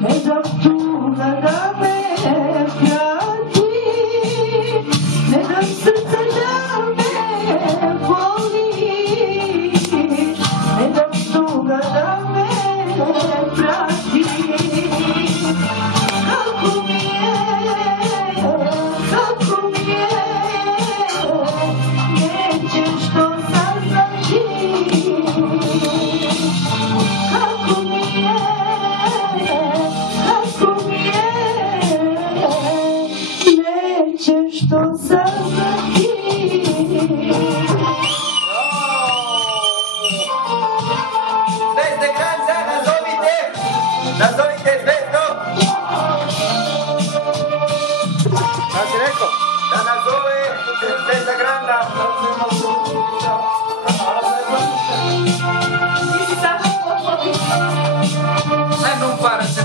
Ne dam tuga da me prati, ne dam srce da me boli, ne dam tuga da me prati. Kako mi je, nećeš to saznati. Kako mi je, nećeš to saznati. Zvezde Kranjca, nazovite Zvezdo. Šta si rekao? Da nazove Zvezda Granda. Ti si tako potpoli. Aj non para se